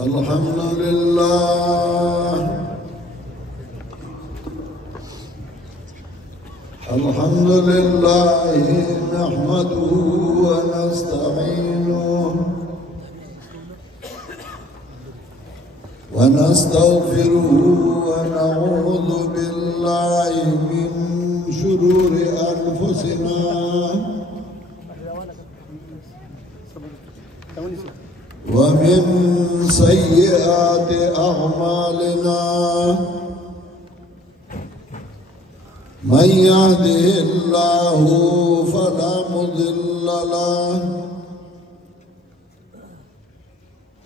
الحمد لله الحمد لله نحمده ونستعينه ونستغفره ونعوذ بالله من شرور أنفسنا ومن سيئات أعمالنا من يهده الله فلا مضل له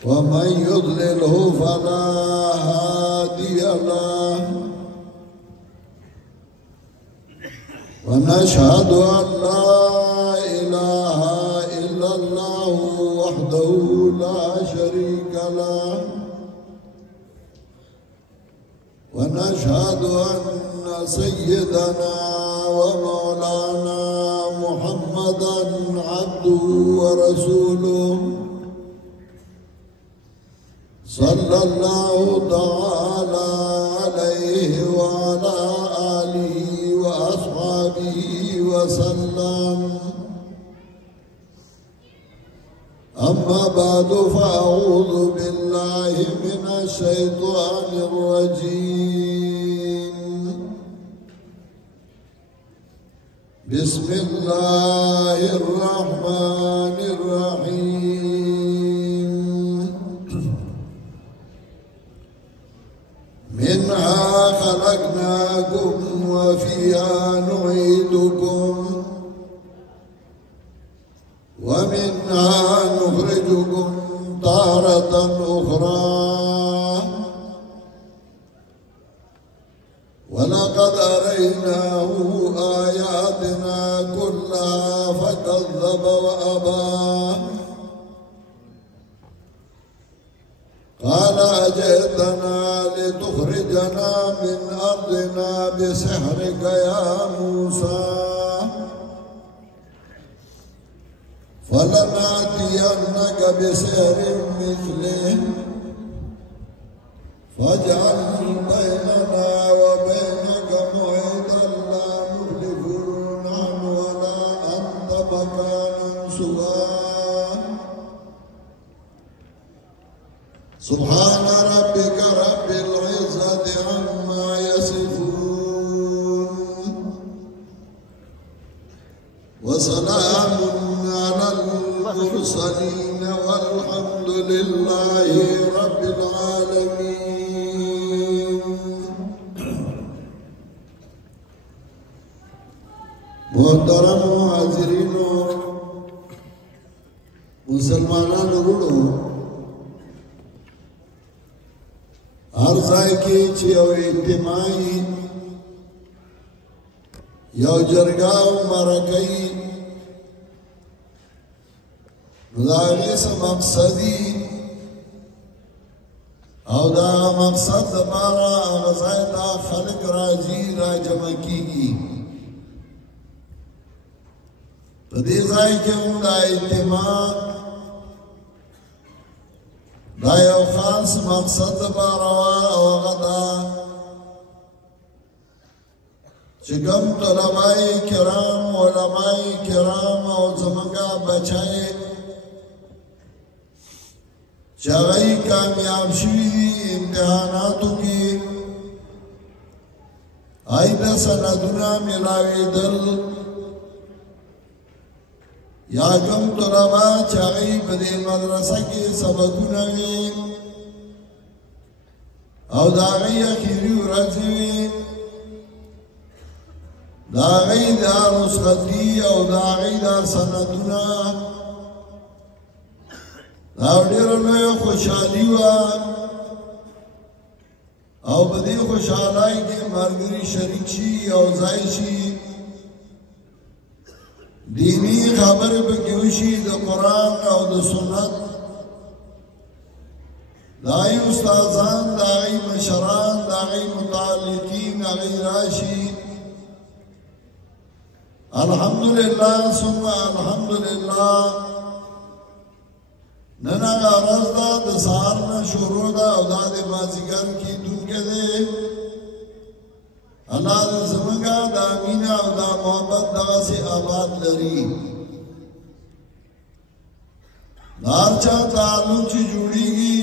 ومن يضلله فلا هادي له ونشهد أن لا إله إلا الله وحده لا شريك له ونشهد أن سيدنا ومولانا محمدا عبده ورسوله صلى الله تعالى عليه وعلى آله وأصحابه وسلم أما بعد فأعوذ بالله من الشيطان الرجيم بسم الله الرحمن الرحيم منها خلقناكم وفيها نعيدكم ومنها نخرجكم تارة أخرى ولقد أريناه آياتنا كلها فكذب وأبى قال أجئتنا لتخرجنا من أرضنا بسحرك يا موسى فلنأتينك بسحر مثله فاجعل بيننا وبينك موعدا لا نخلفه نحن ولا أنت مكانا سوى سبحان ربك رب العزة عما يصفون وسلام على المرسلين والحمد لله رب العالمين. محترم حاضرین مسلمانانو ورو هر ځای کې چې یو اجتماعي یو جرګه او مرکه دا غیس مقصدی او دا مقصد دپاره هغه ځای ته خلک راځي را جمع کیږي په دې ځای کې هم دا اجتماع دا یو خاص مقصد دپاره وه او هغه دا چې کوم طلبای کرام علمای کرام او زمونږه بچای چې هغه کامیاب شوي دي امتحاناتو کې آیده سندونه میلاوېدل یا کوم طلبا چې هغه په دې مدرسه کې سبقونه وي او د هغې اخري ورځې وي د هغې دا رخصتي او د هغې دا سندونه دا ډېره لویه خوشحالي وه او په دې خوشحالۍ کې ملګري شریک شي او ځای شي دینی خبرې پکې وشي د قرآن او د سنت د هغې استادان د هغې مشران د هغې متعلقین هغې راشي الحمدلله ثم الحمدلله نن هغه ورځ ده د سهار نه شروع ده او دا د مازدیګر کېدونکی دی الله دې زموږه دا مینه او دا محبت دغسې آباد لري د هر چا تعلق چې جوړېږي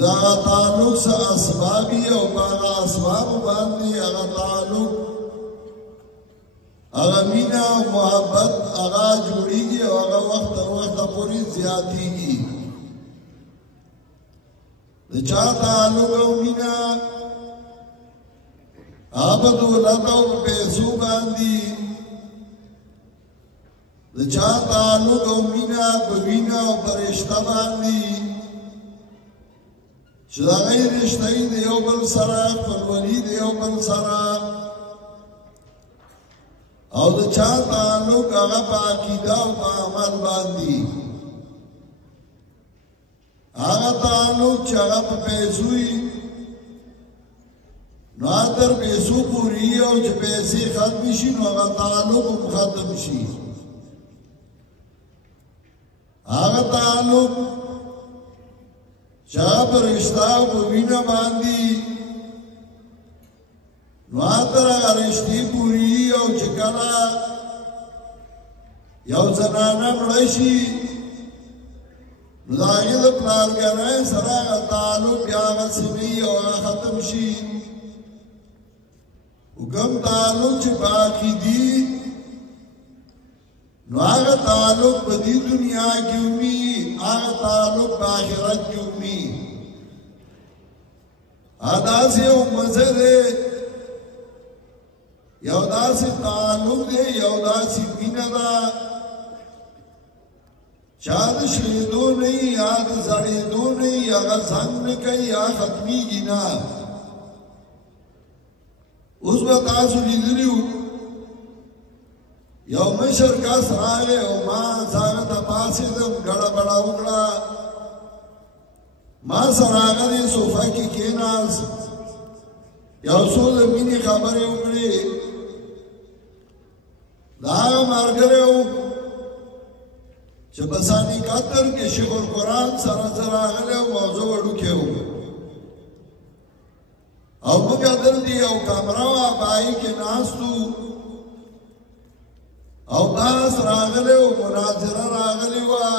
دا تعلق څه اسباب وي او په هغه اسبابو باندې هغه تعلق هغه مینه او محبت هغه جوړېږي او هغه وخته پورې زیاتېږي د چا تعلق او مینه هغه په دولت او په پیسو باندې د چا تعلق او مینه په وینه او په رشته باندې چې د هغوی رشته یې د یو بل سره خپلولي د یو بل سره او د چا تعلق هغه په عقیده او په عمل باندې هغه تعلق چې هغه په پیسو وي نو تر پیسو پورې او چې پیسې ختم شي نو هغه تعلق هم ختم شي هغه تعلق چې هغه په رشته او په وینه باندې نو تر هغه رشتې پورې او چې کله یو زنانه مړه شي نو د هغې د پلارګنۍ سره هغه تعلق بیا هغسې وي او هغه ختم شي وکم تعلق چې په عقیدي نو هغه تعلق په دې دنیا کې وي هغه تعلق په آخرت کې وي داسې یو مزه دی یو داسې تعلق دی یو داسې مینه ده چا د شهیدو نه وي یا د زړېدو نه وي هغه زنګ نه کوي یا ختمېږي نه اوس به تاسو لیدلي وو یو مشر کس راغی او ما هغه ته پاڅېدم ګړه بړه وکړه ما سره هغه دې صوفه کې کېناست یو څو د مینې خبرې وکړې د هغه ملګری و چې په ثاني قطر کې شیخ القرآن سره زه راغلی وم او زه وړوکی وم او موږ دلته یو کمره وه په هغې کې ناست وو او بحث راغلی و مناظره راغلی وه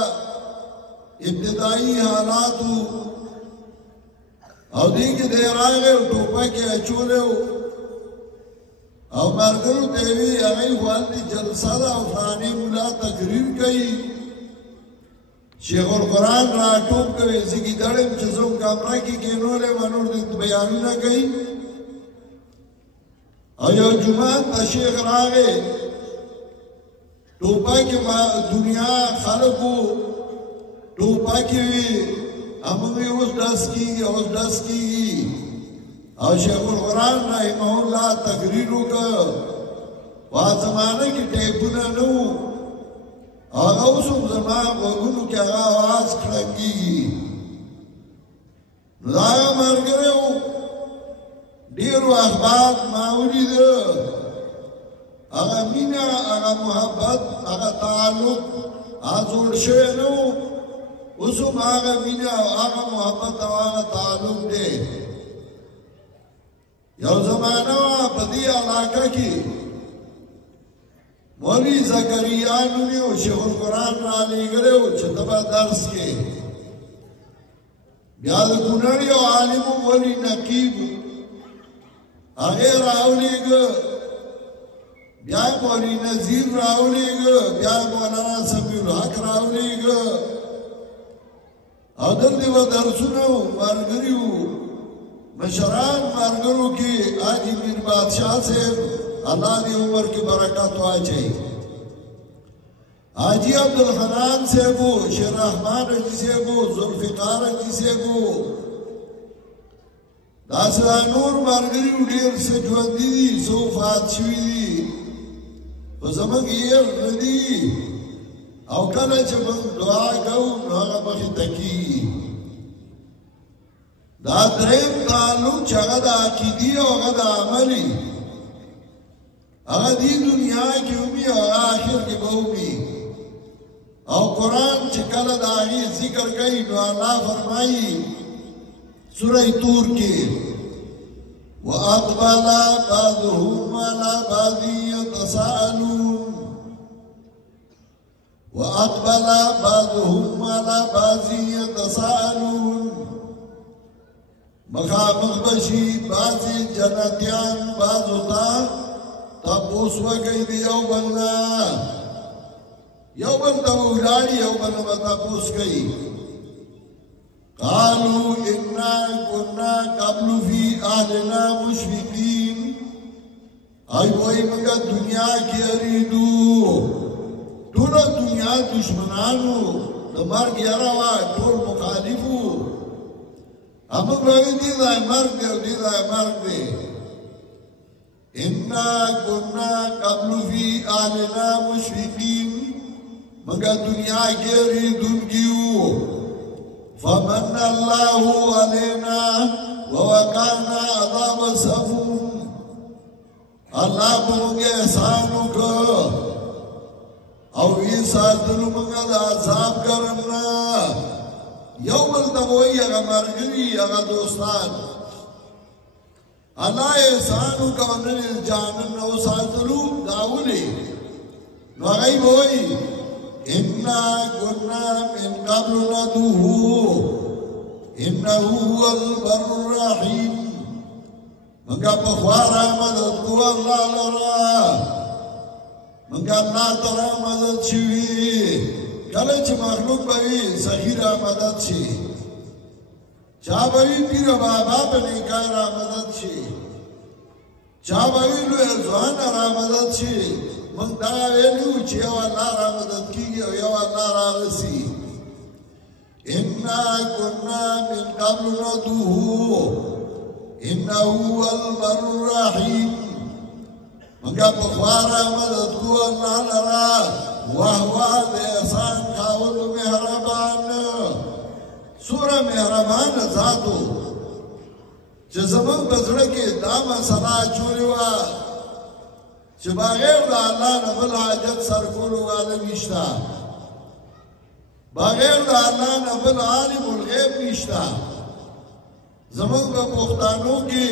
ابتدایي حالات وو او دې کې دی راغی او ټوپک یې اچولی و او ملګرو ته یې وي هغوی خو هلته جلسه ده او فلانې ملا تقریر کوي شیخ القرآن را ټوپ کوي زه ګیدړ یم چې زه کمره کې کېنولی یم نور دې بیانونه کوي او یو جومات ته شیخ راغی ټوپک دنیا خلکو ټوپک وي هموږ یې اوس ډس کېږي اوس ډس کېږي او شیخ القرآن رحمه الله تقریر وکړ په زمانه کې ټیپونه نه وو هغه اوس هم زما غوږونو کې هغه اواز کړنګېږي نو دا هغه ملګری و ډېرو اخبار ما ولیده هغه مینه هغه محبت هغه تعلق هغه جوړ شوی نه و اوس هم هغه مینه او هغه محبت او هغه تعلق دی یو زمانه وه په دې علاقه کې مولوي زکریا نومې و شیخ القرآن را لېږلی و چې ته به درس کې بیا د کونړ یو عالم و مولوي نقیب هغې راولېږه بیا یې مولوي نظیر راولېږه بیا یې مولانا سمیع الحق راولېږه او دلته به درسونه و ملګري وو مشران ملګرو کې حاجي میر بادشاه صاحب الله دې عمر کې برکت واچوي حاجی عبدالحنان صاحب و شیر رحمان حاجی صاحب و ذوالفقار حاجي صاحب و داسې نور ملګري ډېر څه ژوندي دي څه وفات شوي دي خو زموږ یې نه دي او کله چې موږ دعا کوو نو هغه مخې ته کېږي دا دریم تعلق چې هغه د عقیدې او هغه د عملي هغه دې دنیا کې ومي او هغه آخر کې به ومي او قرآن چې کله د هغې ذکر کوي نو الله فرمایي سوره طور کې وَأَقْبَلَ بَعْضُهُمْ عَلَى بَعْضٍ يَتَسَاءَلُونَ وَأَقْبَلَ بَعْضُهُمْ عَلَى بَعْضٍ يَتَسَاءَلُونَ مخامخ بشي بعضی جنتیان بعضو تا تپوس وکئی دی یو بلنا یو بل تا اولاری یو بل با تپوس کئی قالوا انا كنا قبل في اهلنا مشفقين ای وای منگا دنیا کی اریدو ټول دنیا دشمنانو د مرګ یاروا ټول مخالفو اما بھائی دیدہ مرگ دے دیدہ مرگ دے انا کننا قبل فی آلنا مشفقین مگر دنیا کے ریدن کیوں فمن اللہ علینا ووقعنا عذاب السموم اللہ بمونگے احسانوں کو او یہ ساتھنو مگر عذاب کرنا یو بل تبوئی اگا مرگوی اگا دوستان اللہ احسانو کا من جانن نو ساتلو داولی نو اگئی بوئی انا کننا من قبل ندوہو انہو البر الرحیم منگا بخوارا مدد کو اللہ لرا منگا ناترا مدد شوی کلچ مخلوق بوی سخیر مدد شی چا بوی پیر بابا بنیکای را مدد شی چا بوی لو ازوان را مدد شی من دا ویلیو چی یو اللہ را مدد کی گی یو اللہ را رسی انا کننا من قبل ندوہو انہو البر الرحیم منگا بخوارا مدد کو اللہ لرا وَهُوَ احسان خاوند مهربان سورہ مهربان ذاتو چه زمان بزرگی دام سنا چولیوا چه بغیر دا اللہ نبل حاجت سرکولو والا نشتا بغیر دا اللہ نبل عالم الغیب نشتا زمان با پختانو کی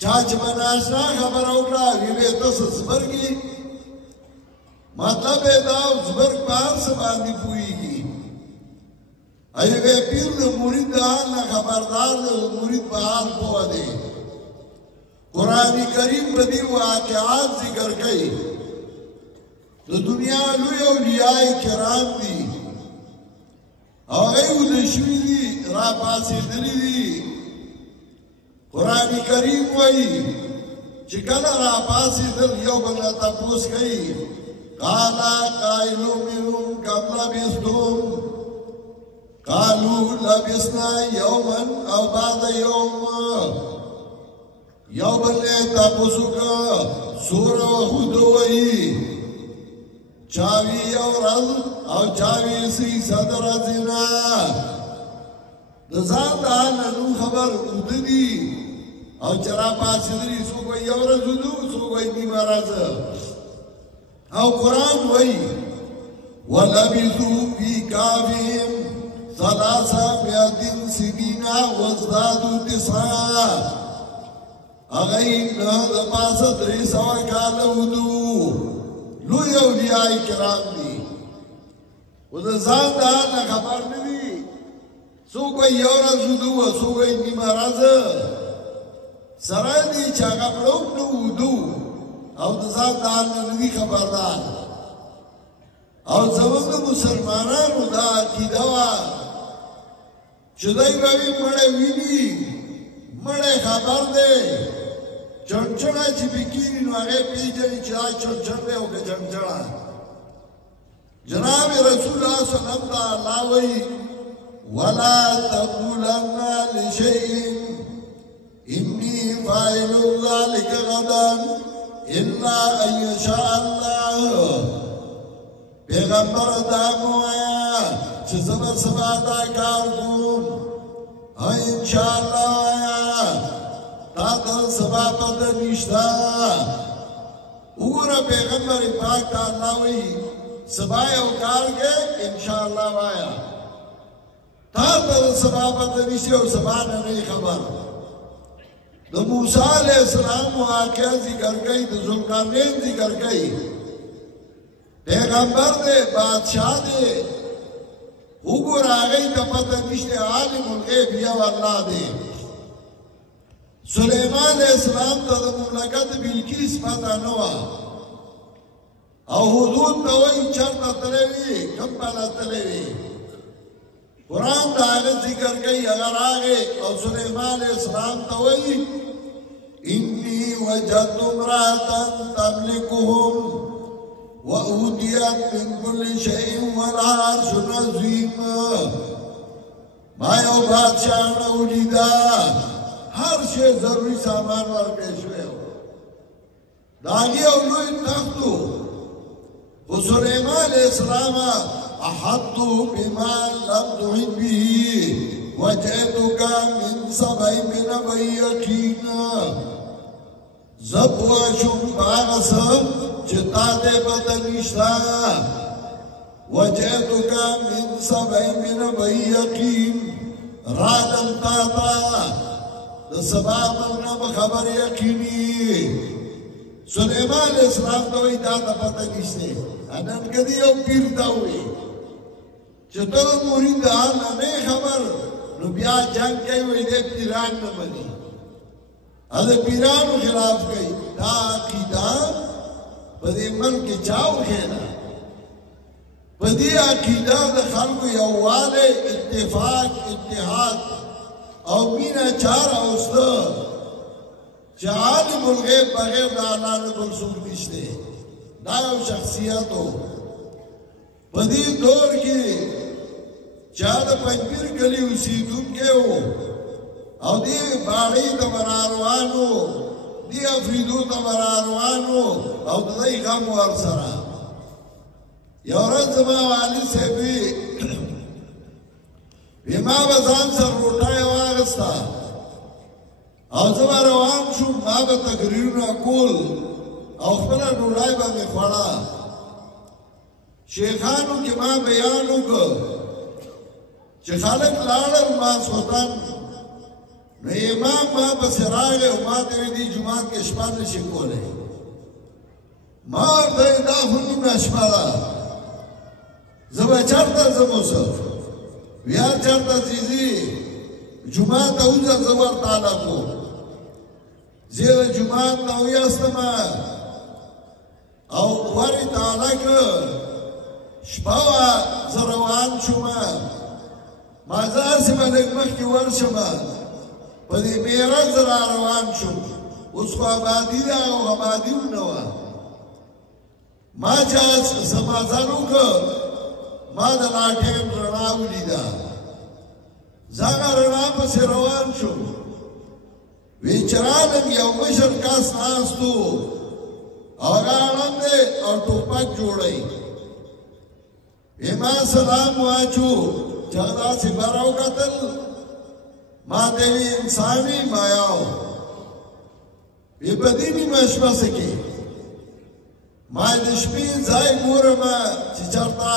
چاچ مناشنا خبر اوکلا ویوی تس زبرگی مطلب داو زبرگ پار سباندی پوئی گی ایوے پیر دو مرید دہان نا خبردار دو مرید بہار پوا دے قرآن کریم بدی واقعات ذکر کئی دو دنیا لوی اولیاء کرام دی آغای ودشوی دی را پاسی دلی دی قرآن کریم وئی چکل را پاسی دل یو بلنا تپوس کئی قالا قائلو منهم کم لبستم قالو لبسنا یومن او بعد یوم یو بلنے تپوسو کا سور و خودوئی چاوی او رز او چاوی سی صدر ازینا دزان دانا نو خبر اددی او چرا پاسی دری سو کوئی یو رزو دو سو کوئی نیمہ رز او قرآن وئی وَلَبِثُوا فِي كَهْفِهِمْ ثَلَاثَ مِائَةٍ سِنِينَ وَازْدَادُوا تِسْعًا اغئی نہ دپاسا دری سوا کالا ودو لوی اولیاء کرام دی و دا زان دانا خبر ندی سو کوئی یو رز ودو و سو کوئی نیمہ رز سرائی دی چاگا پڑوک نو ودو او دزان دار ندی خبردار او زمان دا مسلمانانو دا عقیدوا چدائی باوی مڑے ویلی مڑے خبر دے چنچنا چی بکینی نو آگے پیجنی چدا چنچن دے ہوگا چنچنا جناب رسول اللہ صلی اللہ علیہ وسلم دا اللہ وی وَلَا تَقُولَنَّ لِشَيْءٍ إِنِّي فَاعِلٌ ذَلِكَ غَدًا إِلَّا أَن يَشَاءَ اللَّهُ پیغمبر دامو آیا چه زبر سبا دا کار کن انشاءاللہ آیا تا دل سبا پتر نشتا اگرہ پیغمبر پاک تا اللہ وی سبا یو کار کې انشاءالله وایا تا ته سبا پته نشي او سبا نه خبر د موسی علیہ السلام واقعہ ذکر کړي د ذوالقرنین ذکر کړي پیغمبر دے بادشاہ دے وګور هغه ته پته نشته عالم الغیب یو الله دی سلیمان علیہ السلام ته د مملکت بلقیس پته نه و او حدود ته وایي چېرته تللی وي کوم بله تللی وي قرآن د هغه ذکر کوي هغه راغی او سلیمان علیہ السلام ته وایي انی وجدت امرأة تملکهم وأوتيت من كل شيء ولها عرش عظيم ما یو بادشاہ نه ولیدا هر شی ضروري سامان ورکړی شوی د هغې یو لوی تخت و خو سلیمان علیہ السلام احط بما لم تحط به وجئتك من سبع بنبأ یقین زه پوه شوم په هغه څه چې تا ته پته نشته وجئتك من سبع بنبأ یقین رالم تا ته د سبا نه خبر یقیني سلیمان علیہ السلام ته وایي تا ته پته نشته نن کدی یو پیر ته وایي چې ته د مرید د حال نه خبر نو بیا جنګ کوي وایي دی پیران نه مني د پیرانو خلاف کوي دا عقیده په دې ملک کې چا وښیده په دې عقیده د خلکو یووالی اتفاق اتحاد او مینه چار اوسته چې عالم الغیب بغیر د الله نه بل څوک نشته دا یو شخصیت و په دې دور کې چا د پنځپیر کلي اوسېدونکی و او دی باړی ته روانو دی افریدو ته روانو او د دې غم ورسره یو ورځ زما والي صاحب وی ما به ځان سره روټۍ واخیسته او زه به روان شوم ما به تقریرونه کول او خپله ډوډۍ به مې خوړه شیخانو کې ما بیان وکړ چې خلک لاړل ماسخوتن نو امام ما پسې راغی او ما ته ویل دې جومات کې شپه نشي کولی ما ورته ویل دا خو نیمه شپه ده زه به چېرته ځم اوس بیا چېرته چې ځي جومات ته وځه زه ورته هلک وم زه د جومات نه ویستم او ورې ته هلک شپه وه زه روان شوم ما زه هسې به لږ مخکې ورشم په دې معراج را روان شو اوس خو ابادي ده او ابادي ونه وه ما چې سمازان وکړ ما د لاټین رڼا ولیده زه هغه رڼا پسې روان شوم وی چې رالم یو مشر کس ناست و هغه ړنګ دی او ټوپک جوړی وی ما سلام واچو چې هغه داسې بر وکتل ما دیوی انسانی مایاو وی بدی نیمه شپه سکی ما د شپې ځای ګورم چې چېرته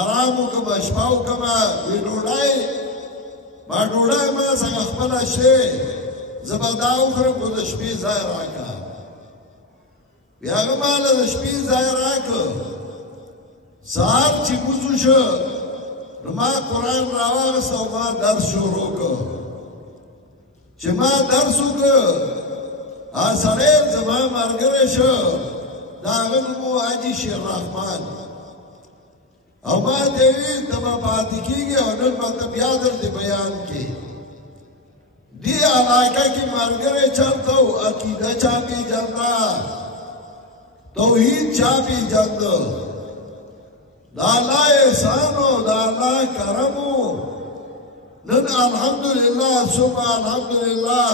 آرام وکړم شپه وکړم وی ډوډۍ ما ډوډۍ ما څنګه خپله شی زه به دا وخورم خو د شپې ځای راکړه وی هغه ماله د شپې ځای راکړه سهار چې کوز وشو نو ما قرآن راواغست او ما درس شروع کړ چې ما درس وکړ سړی زما ملګری شو د هغه نوم و حاجي شیررحمان او ما ته یې ویل ته به پاتې کېږې او نن به ته بیا درته بیان کې دې علاقه کې ملګری چېرته و عقیده چا پېژنده توحید چا پېژنده د الله احسان و د الله کرم و نن الحمدلله ثم الحمدلله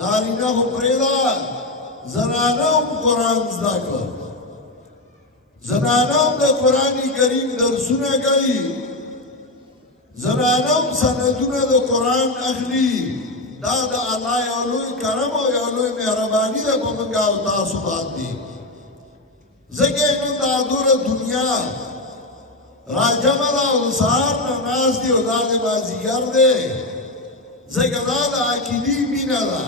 نارینه خو پرېږده زنانه هم قرآن زده کړ زنانه هم د قرآن کریم درسونه کوي زنانه هم سندونه د قرآن اخلي دا د الله یو لوی کرم او یو لوی مهرباني ده په موږ او تاسو باندې ځکه نن دا دوره دنیا راجمه دا او سهار نه ناست دی او دا د مازدیګر دی ځکه دا د عقیدې مینه ده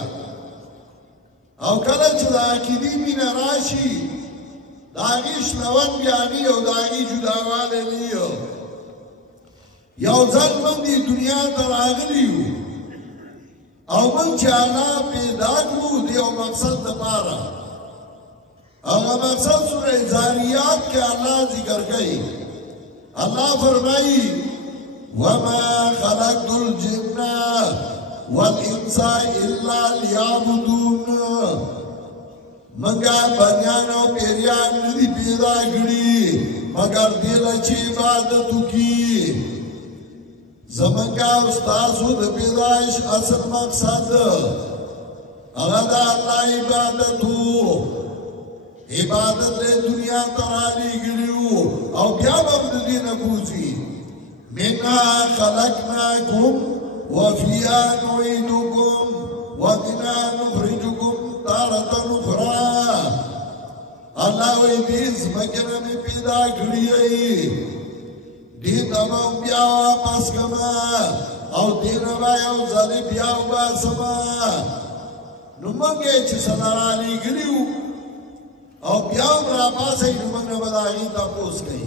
او کله چې د عقیدې مینه راشي د هغې شنون بیا نه او د هغې جداوالی نه یو ځل موږ دې دنیا ته راغلي یو او موږ چې الله پیدا کړو د یو مقصد دپاره هغه مقصد سوره ذاریات کې الله ذکر کوي الله فرمایي وما خلقت الجن والانس الا ليعبدون مگر بنیان او پیریان ندی پیدا کړي مگر دې چې عبادت وکړي زمونږه استادو د پیدایش اصل مقصد هغه د الله عبادت له دنیا ته رالیږلي او بیا به د دې نه بوځي منها خلقناکم وفيها نعيدكم ومنها نخرجكم تارة أخرى الله وی دې ځمکه مې پیدا کړې دې ته به بیا واپس کما او دې نه به یو ځل بیا وباسما نو موږ چې سره رالیږلي او بیا راپاسې نو موږ به د هغې تپوس کوي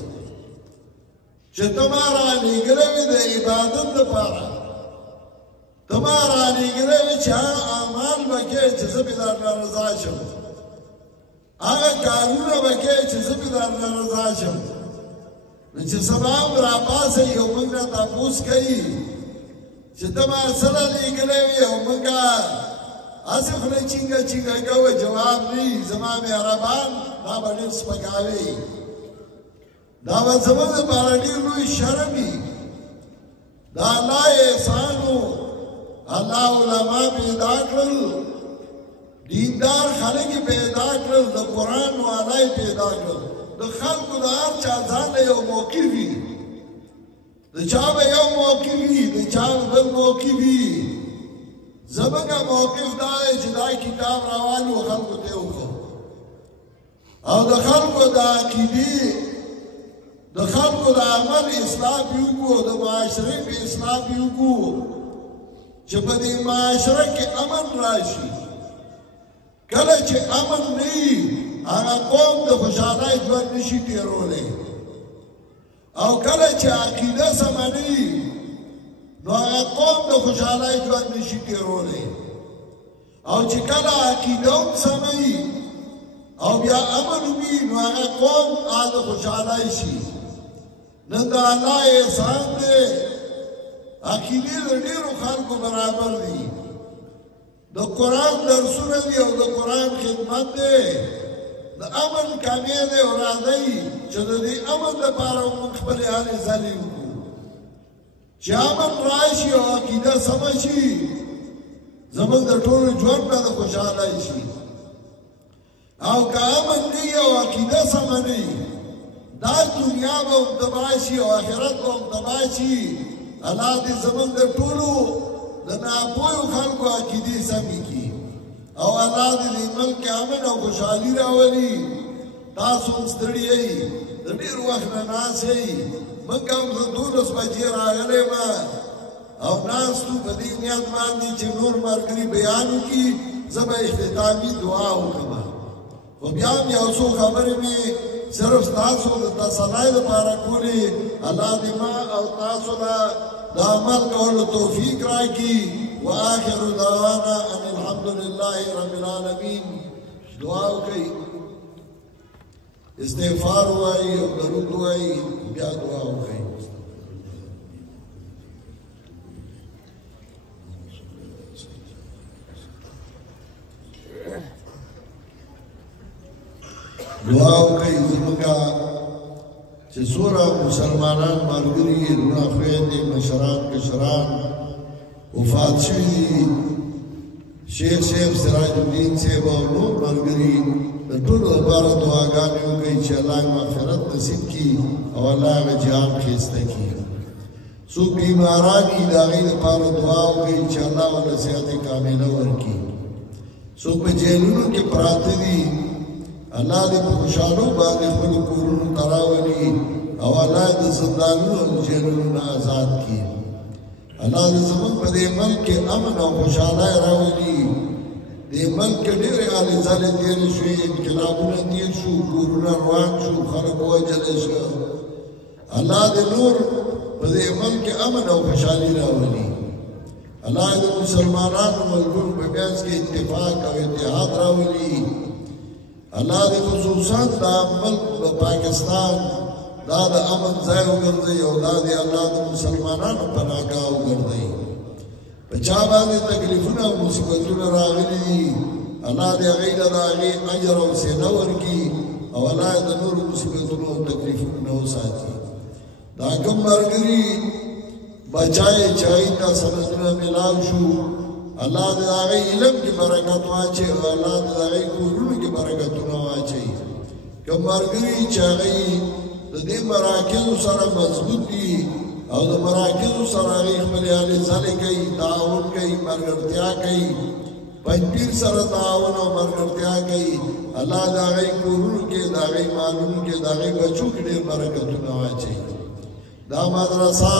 چې ته ما رالیږلی وې د عبادت لپاره ته ما رالیږلی وې چې هغه اعمال به کوې چې زه پې درنه رضا شم هغه کارونه به کوې چې زه پې درنه رضا شم نو چې سبا هم راپاسې او موږ نه تپوس کوي چې ته ما څه رالیږلی وې او موږ هسې خوله چینګه چینګه کوه جواب نه وي زما مهربان دا به ډېر سپکاوی دا به زموږ دپاره ډېر لوی شرم وي دا الله احسان و الله علما پیدا کړل دیندار خلک پیدا کړل د قرآن والا پیدا کړل د خلکو د هر چا ځان له یو موقف وي د چا به یو موقف وي د چا به بل موقف وي زمونږ موقف دا دی چې دا کتاب راوالو خلکو ته وښو او د خلکو د عقیدې د خلکو د عمل اصلاح پې وکړو د معاشرې په اصلاح پې وکړو چې په دې معاشره کې امن راشي کله چې امن نه وي هغه قوم د خوشحالۍ ژوند نشي تېرولی او کله چې عقیده سمه نه وي نو هغه قوم د خوشحالۍ ژوند نشي تېرولی او چې کله عقیده هم سمه وي او بیا امن وي نو هغه قوم د خوشحالۍ شي نن د الله احسان دی عقیدې د ډېرو خلکو برابر دي د قرآن درسونه دي او د قرآن خدمت دی د امن کمې دی او راځئ چې د دې امن دپاره موږ خپلې هلې ځلې وکړو چې امن راشي او عقیده سمه شي زموږ د ټولو ژوند به د خوشحالۍ شي او که امن نه وي او عقیده سمه نه وي دا دنیا به هم تباه شي او آخرت به هم تباه شي الله دې زموږ د ټولو د ناپوهو خلکو عقیدې سمې کړي او الله دې دې ملک امن او خوشحالي راولي تاسو هم ستړي یئ د ډېر وخت نه ناست یئ موږ هم زه 12 بجې راغلی یم او ناستو په دې نیت باندې چې نور ملګري بیان وکړي زه به اختتامي دعا وکړم خو بیا هم یو څو خبرې مې صرف تاسو د تسلی لپاره کولې الله دې ما او تاسو له د عمل کولو توفیق راکړي واخر دعوانا ان الحمد لله رب العالمین دعا وکړئ استغفار وایي او درود وایي بیا دعا وکړئ دعا وکړئ زموږه چې څومره مسلمانان ملګري رونه خویندې مشران کشران وفات شوي دي شیخ صاحب سراج الدین صاحب او نور ملګري د ټولو لپاره دعاګانې وکړئ چې الله مغفرت نصیب کړي او الله هغه جهان ښایسته کړي څوک بیماران دي د هغې لپاره دعا وکړئ چې الله ورله صحت کامله ورکړي څوک په جیلونو کې پراته دي الله دې په خوشحالو باندې خپلو کورونو ته راولي او الله د زندانونو او جیلونو نه آزاد کړي الله دې زموږ په دې ملک کې امن او خوشحالي راولي دې ملک کې ډېرې هلې ځلې تېرې شوې انقلابونه تېر شو کورونه روان شو خلک ووژل شو الله دې نور په دې ملک کې امن او خوشحالي راولي الله دې مسلمانانو ملګرو په میانځ کې اتفاق او اتحاد راولي الله دې خصوصا دا ملک د پاکستان دا د امن ځای وګرځي او دا دې الله د مسلمانانو پناهګاه وګرځي په چا باندې تکلیفونه او مصیبتونه راغلي دي الله دې هغوی ته د هغې اجر او صله ورکړي او الله د نورو مصیبتونو او تکلیفونو نه وساتي دا کوم ملګري بچای چای ته سندونه میلاو شو الله دې د هغې علم کې برکت واچوي او الله دې د هغې کورونو کې برکتونه واچوي کوم ملګري چې هغوی د دې مراکزو سره مضبوط دي او د مراکزو سره هغوی خپلې هلې ځلې کوي تعاون کوي ملګرتیا کوي پنځپیر سره تعاون او ملګرتیا کوي الله د هغوی کورونو کې د هغوی مالونو کې د هغوی بچو کې ډېر برکتونه واچوي دا مدرسه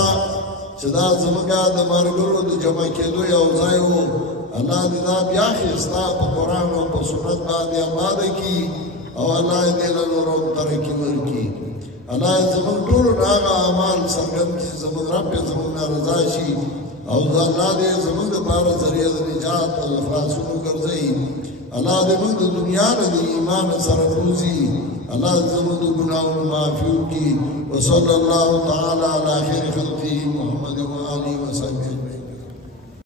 چې دا زموږ د ملګرو د جمع کېدو یو ځای و الله دې دا بیا ښایسته په قرآن او په سنت باندې آباده کړي او الله دې له نورو ترقي ورکړي الله زموږ ټولو د هغه اعمال څرګند کړي زموږ رب یې زموږ نه رضا شي او الله دې زموږ دپاره ذریعه د نجات او د خلاصون وګرځوي الله دې موږ د دنیا نه د ایمان سره روزي الله زموږ د ګناهونو معافي وکړي وصلی الله تعالی علی خیر خلقه محمد و آله